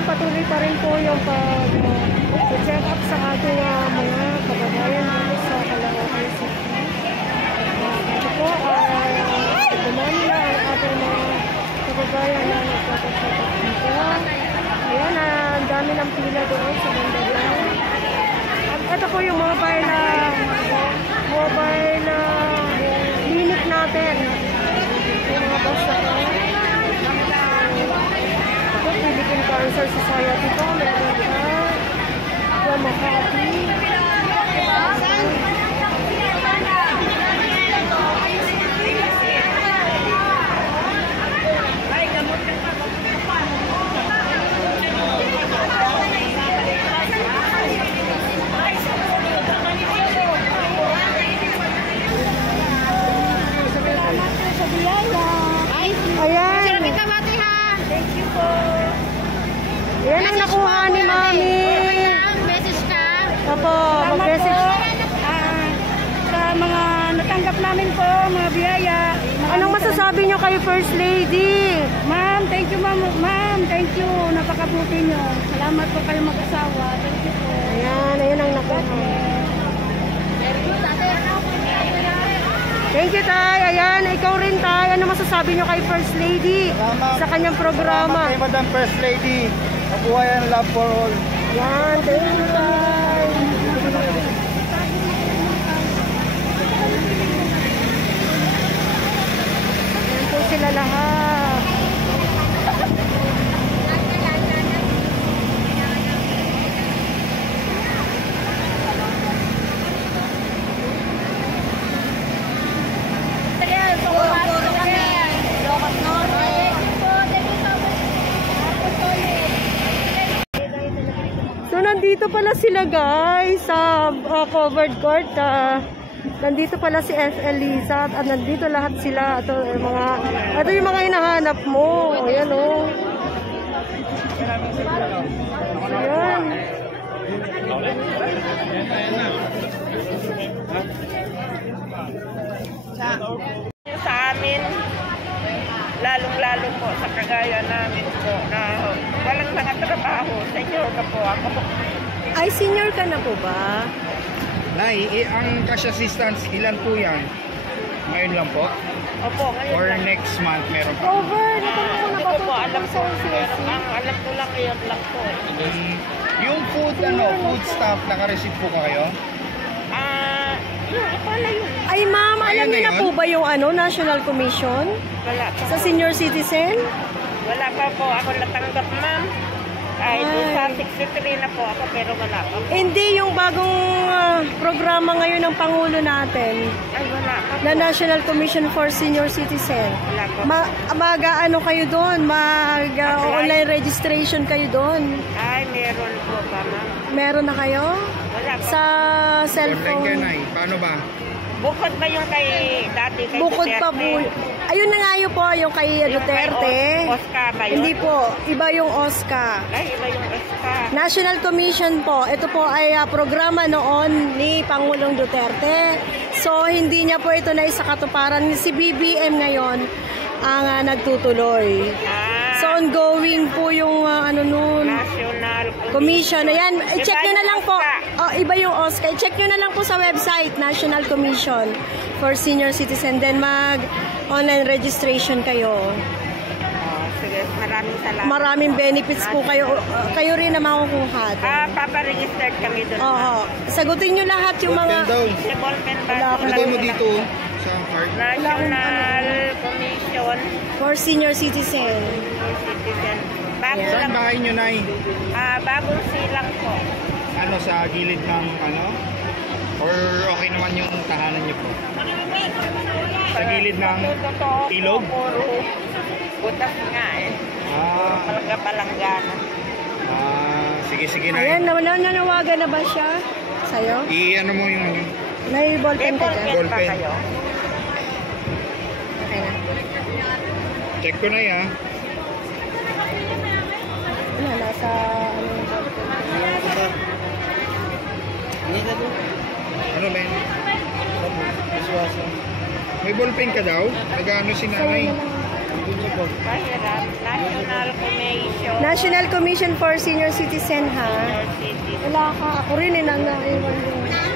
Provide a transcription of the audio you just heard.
Ayan, patuloy pa rin po yung pag-check up sa ating mga kababayan dito sa Caloocan City. Ito po ay dumami na ang ating mga kababayan na nagpapacheck up dito. Ayan, ang dami ng pila doon sa banda doon. Ito po yung mobile clinic natin. Yung mga basta po. Ito, Philippine Cancer Society po. Meron ka. Makati. Ayan. Thank you po. Ayan ang nakuha ni Mami. Message ka? Opo, mag-message. Sa mga natanggap namin po, mga biyaya. Anong masasabi nyo kay First Lady? Ma'am, thank you ma'am. Ma'am, thank you. Napakabuti nyo. Salamat po kayo mag-asawa. Thank you po. Ayan, ayan ang nakuha. Thank you, Tay. Ayan, ikaw rin, Tay. Ano masasabi nyo kay First Lady sa kanyang programa? Salamat kay Madam First Lady. Kabuhayan, love for all. Ayan, thank you, Tay. Ayan po sila lahat. So, nandito pala sila guys sa covered court. Nandito pala si F. Eliza at nandito lahat sila. Ito yung mga hinahanap mo. Ayan o. Ayan. Sa amin, lalong-lalo po sa kagaya namin po na walang nakatrabaho. Senior ka po ako. Ay, senior ka na po ba? Nay, ang cash assistance, ilan po yan? Ngayon lang po? Opo, ngayon Or lang. next month meron pa? Cover. Hindi ko po alam po. Ang alam ko lang ngayon lang po. Yung food stuff, naka-receive po kayo? Yung pala yun. Ay, ma'am, alam niyo na po ba yung National Commission Wala pa sa po. senior citizen? Wala pa po ako natanggap, ma'am. Ay, sa 63 na po ako, pero wala pa po. Hindi, yung bagong programa ngayon ng Pangulo natin Ay, wala pa po. na National Commission for Senior Citizen. Wala pa po. Mag-ano kayo doon? Mag-online registration kayo doon? Ay, meron po ba, ma'am? Meron na kayo? Wala pa. Sa Online ka, cellphone? Nay. Paano ba? Bukod ba yung kay dati kay Bukod Duterte? pa po. Ayun na nga yun po, yung kay Duterte. Oscar ba yun? Hindi po, iba yung OSCA. Ay, iba yung Oscar. National Commission po. Ito po ay programa noon ni Pangulong Duterte. So, hindi niya po ito na isakatuparan. Si BBM ngayon ang nagtutuloy. So, ongoing po yung National Commission. Ayan, Iba i-check nyo na yung lang po. OSCA. Oh, iba yung OSCA. I-check nyo na lang po sa website, National Commission for Senior Citizen. Then, mag-online registration kayo. Sige, maraming salamat. Maraming benefits po kayo. Kayo rin na makukuha. Paparegistered kami doon. Oo. Sagutin nyo lahat yung mga... Si Ballpen ba? Lagay mo dito sa card. National Commission for Senior Citizen. for Citizen. Bago Ayan. Saan lang. bahay nyo, Nay? Bagong silang po. Ano, sa gilid ng Or okay naman yung tahanan nyo po? Sa gilid ng ilog? Puro butas nga eh. Palangga-palanggana. Sige, Nay. Ayan, nanawagan na ba siya sa'yo? I-ano mo yung... May ballpen ka dyan? Ballpen ba Ballpen. kayo? Okay na. Check ko na yan. Wala, nasa... Ano, men? May ballpen ka daw? Nag-ano si nanay? Pahirap. National Commission National Commission for Senior Citizen, ha? Wala ka. Ako rin, naiwan doon.